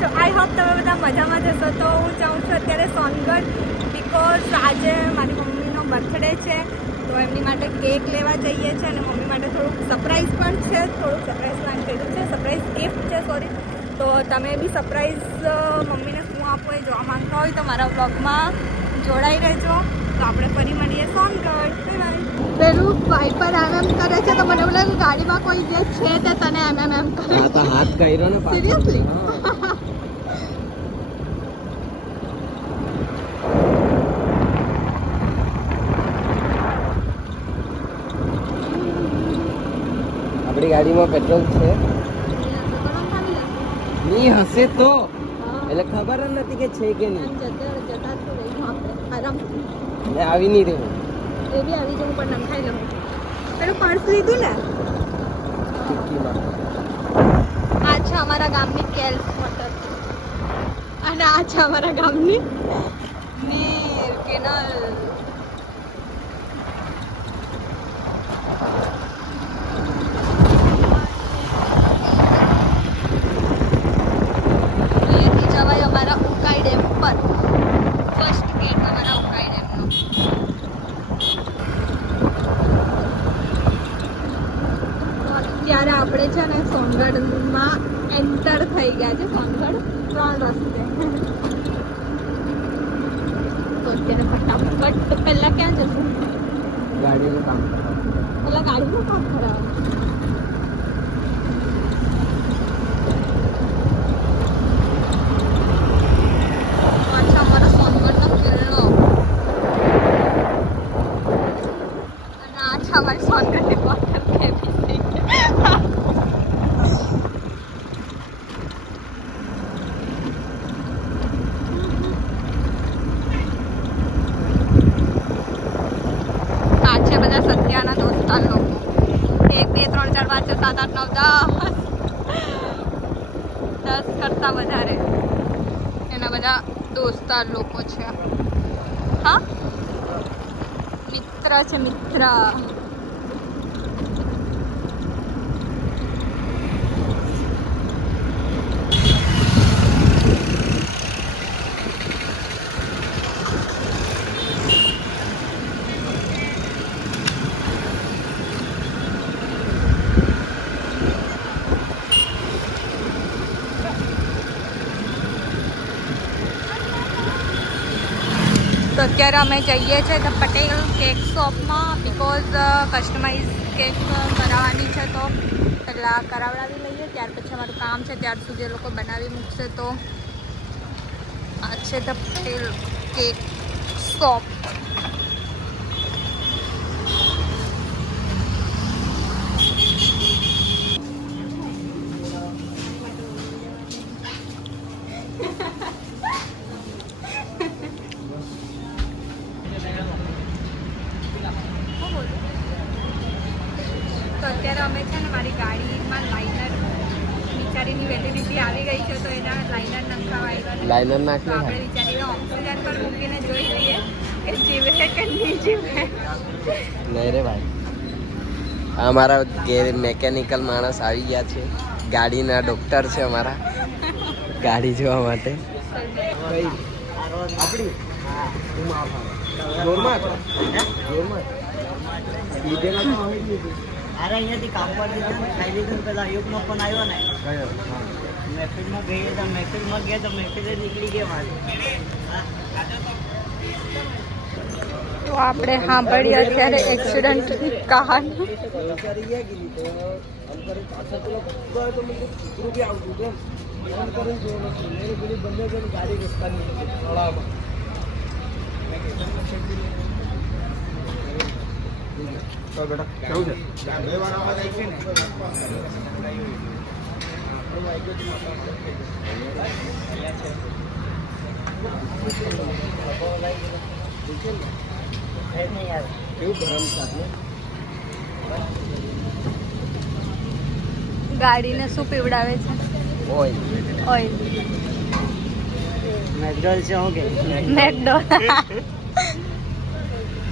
છો? I hope તમે બધા મજામાં જશો. તો હું જાઉં છું અત્યારે સોનગઢ, બિકોઝ આજે મારી મમ્મીનો બર્થડે છે. તો એમની માટે કેક લેવા જઈએ છીએ અને મમ્મી માટે થોડુંક સરપ્રાઈઝ પણ છે. થોડુંક સરપ્રાઈઝ પ્લાન કર્યું છે, સરપ્રાઈઝ ગિફ્ટ છે સોરી. તો તમે બી સરપ્રાઈઝ મમ્મીને શું આપો એ જોવા માંગતા હોય તો મારા બ્લોગમાં જોડાઈ રહેજો. તો આપણે ફરી મળીએ સોનગઢ. બાય. પેલું વાઇપર આનંદ કરે છે તો મને એવું લાગે ગાડીમાં કોઈ જે છે તે તને એમ કરે. હા તો હાથ કર્યો ને સિરિયસલી? આપણી ગાડીમાં પેટ્રોલ છે નહીં હશે તો એટલે ખબર જ નથી કે છે કે નહીં. આવી નહીં રહ્યું એ બી આવી જવું પણ નખાઈ લઉં. પેલું પર્સ લીધું ને? આ છે અમારા ગામની કેલ્સ મોટર અને આ છે અમારા ગામની નીર કેનલ. અહીંયાથી જવાય અમારા ઉકાઈ ડેમ પર. ફર્સ્ટ ગેટ અમારા ઉકાઈ ડેમનો. ત્યારે આપણે છે ને સોનગઢમાં એન્ટર થઈ ગયા છે. સોનગઢ 3 રસ્તે. તો અત્યારે ફટાફટ પહેલા ક્યાં જશું? ગાડીનું કામ પહેલા ગાડીનું કામ કરાવવાનું. અચ્છા, અમારો સોનગઢનો કિલ્લો અને આ છે અમારી સોનગઢની બોટલ કેવી. બધા સત્યાના દોસ્તાર લોકો 1 2 3 4 5 6 7 8 9 10 કરતા વધારે એના બધા દોસ્તાર લોકો છે. હા, મિત્ર છે મિત્ર. તો અત્યારે અમે જઈએ છીએ ધ પટેલ કેક શોપમાં, બિકોઝ કસ્ટમાઇઝ કેક કરાવવાની છે. તો પહેલાં કરાવડાવી લઈએ, ત્યાર પછી અમારું કામ છે ત્યાર સુધી એ લોકો બનાવી મૂકશે. તો આ છે ધ પટેલ કેક શોપ. તો અત્યારે અમે છે ને મારી ગાડીમાં લાઇનર બિચારીની વેલિડિટી આવી ગઈ છે. તો એના લાઇનર નખાવા લાઇનર નાખી આપણે વિચારીને ઓક્સિજન પર મૂકીને જોઈ લઈએ કે જીવે કે નહીં જીવે. નહીં રે ભાઈ, અમારા મેકેનિકલ માણસ આવી ગયા છે. ગાડીના ડોક્ટર છે અમારા, ગાડી જોવા માટે. અરે અહીંયાથી કામ પર ખાઈ લીધું. પેલા યુગનો ફોન આવ્યો ને, મહેફિલમાં ગઈ હતા. મહેફિલમાં ગયા તો મહેફિલ નીકળી ગયા મારી. તો આપણે સાંભળીએ અત્યારે એક્સિડન્ટની કહાની. ગાડીને શું પીવડાવે છે? ઓઇલ. ઓઇલ. મેકડોલ છે ઓકે. મેકડોલ.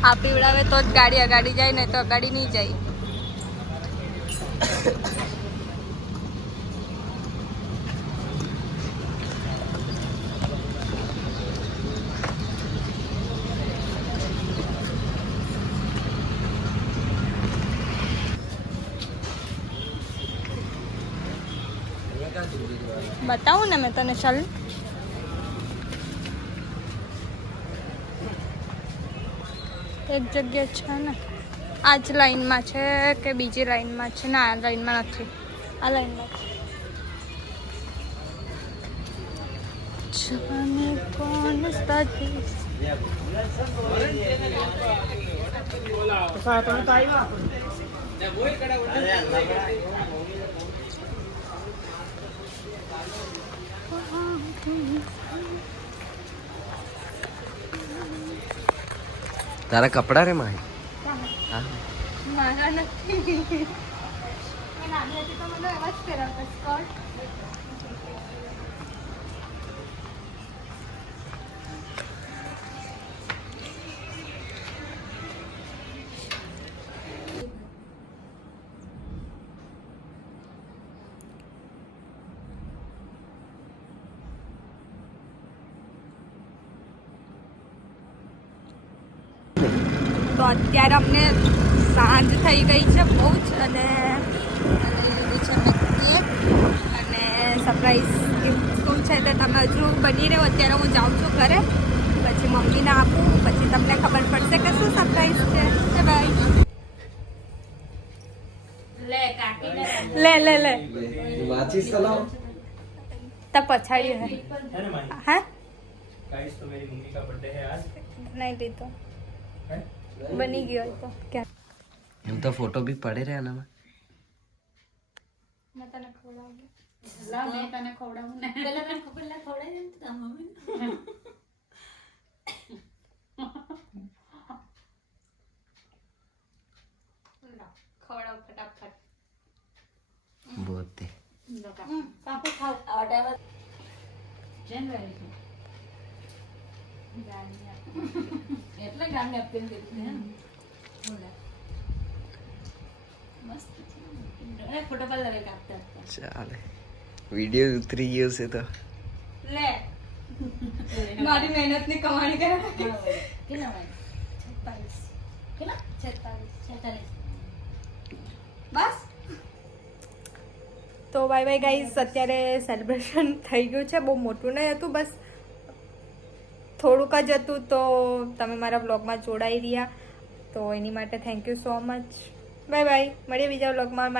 આ પીવડાવે તો જ ગાડી અગાડી જાય, ને તો અગાડી નહીં જાય. બતાવું ને મેં તને, ચાલ. એક જગ્યા છે ને, આ જ લાઈનમાં છે કે બીજી લાઈનમાં છે? ના, આ લાઈનમાં નથી, આ લાઈનમાં છે. જાને કોણ સાથી તારા કપડા રે માહી. હા મારા નથી. મેં નાની હતી તો મને એવા જ પહેરાવતા સ્કર્ટ. તો અત્યારે અમને સાંજ થઈ ગઈ છે બહુ જ, અને લીધું છે મેં કેક અને સરપ્રાઈઝ ગિફ્ટ શું છે તે તમે હજુ બની રહ્યો. અત્યારે હું જાઉં છું ઘરે, પછી મમ્મીને આપું, પછી તમને ખબર પડશે કે શું સરપ્રાઈઝ છે. બાય. લે લે લે માચીસ ચલાવો. તો પછાડી હે. હા गाइस तो मेरी मम्मी का बर्थडे है आज નહીં લીધો, है બની ગયો હોય તો ક્યાં. એમ તો ફોટો બી પડે રે આનામાં. મેં તને ખવડાવું. ખવડાવ ફટાફટ. બોતે ચાલે. વિડીયો ઉતરી ગયો છે તો લે મારી મહેનત ની કમાણી કરે. બસ તો બાય બાય ગાઈઝ. અત્યારે સેલિબ્રેશન થઈ ગયું છે, બહુ મોટું નહીં હતું, બસ થોડુંક જ હતું. તો તમે મારા બ્લોગમાં જોડાઈ રહ્યા તો એની માટે thank you so much. Bye bye. મળીએ બીજા બ્લોગમાં.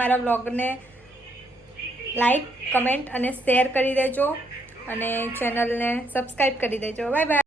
મારા બ્લોગને લાઈક, કમેન્ટ અને શેર કરી દેજો, અને ચેનલને સબસ્ક્રાઈબ કરી દેજો. Bye bye.